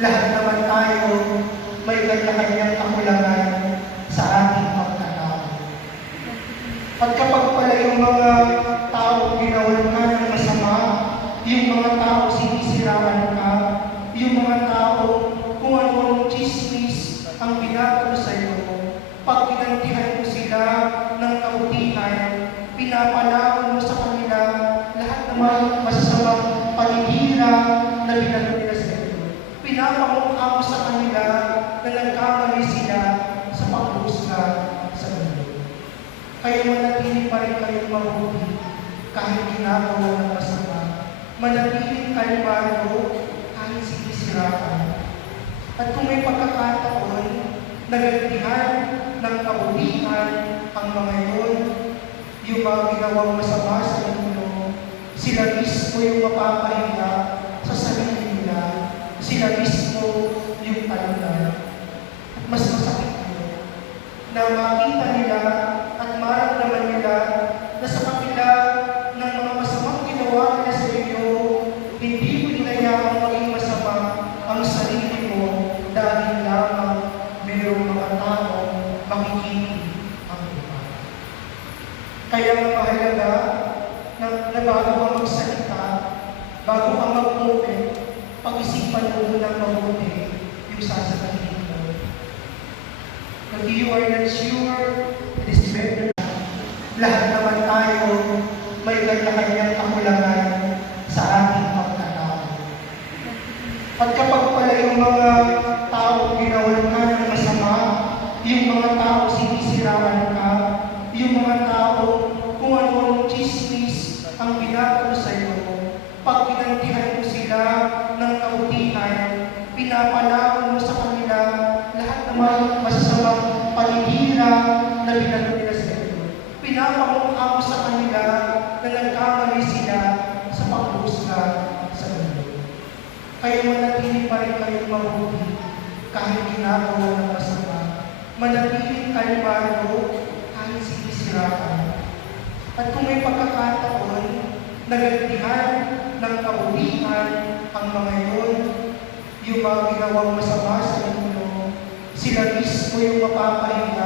Lahat naman tayo may kanya-kanyang kakulangan sa ating pagkatao. At kapag pala yung mga tao ginawan ka ng masama, yung mga tao sinisiraan ka, yung mga tao kung anong chismis ang binabalo sa iyo, pag ginantihan mo sila ng kabutihan, pinapalawan mo sa kanila lahat ng mga masasamang paninira na binalo nila sa iyo. Pinapamukha mo sa kanila na nagkamali sila sa pag-uusga sa mundo. Kaya manatili pa rin kayong mabuti kahit ginagawa ng masama. Manatiling kalmado kahit sinisiraan. At kung may pagkakataon, nagantihan ng kabutihan ang mga yun, yung mga ginawang masama sa mundo, sila mismo yung mapapahinga sa sarili nila. Sila mismo yung talunan. At mas masakit nyo na makita nila at maramdaman nila na sa kapila ng mga masamang ginawa nila sa iyo, hindi mo inayaang maging masama ang sarili mo dahil lamang mayroong mga tao makikinig ang iba. Kaya mahalaga na bago ka magsalita, bago ka mag-open, pag-isipan mo ng mabuti yung sasabihin mo. If you are not sure, it is better. Lahat naman tayo may kanya-kanyang kakulangan sa ating pagkatao. At kapag pala yung mga tao ginawan ka ng masama, yung mga tao sinisiraan ka, yung mga tao kung anong chismis ang binabalo sa iyo, pag ginantihan mo sila ng kabutihan, pinapalawan mo sa kanila lahat ng mga masasamang paninira na binalo nila sa iyo. Pinapamukha mo sa kanila na nagkamali sila sa pag-uusga sa mundo. Kaya manatili pa rin kayong mabuti kahit ginagawa ng masama. Manatiling kalmado kahit sinisiraan. At kung may pagkakataon, nagantihan ng kabutihan ang mga yun, yung mga ginawang masama sa mundo, sila mismo yung mapapahinga